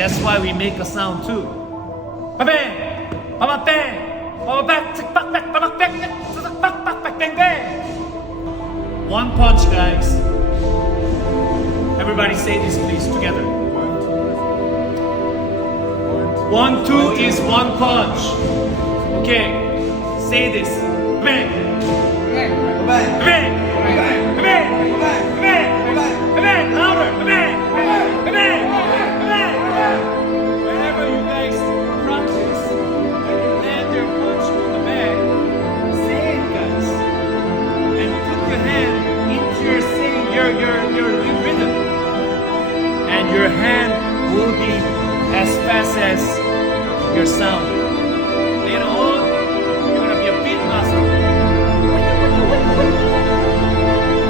That's why we make a sound too. Ba-bang! Ba-ba-bang! Ba-ba-bang! Tick-back-back! Ba-back-back! Tick-back-back! Bang-bang! One punch, guys. Everybody say this please together. 1, 2 is one punch. Okay, say this. Bang! Bang! Bang! Bang! Bang! Bang! Louder! Bang! Bang! Whenever you guys practice, when you land your punch on the bag, say it, guys, and put your hand into your saying your rhythm, and your hand will be as fast as your sound.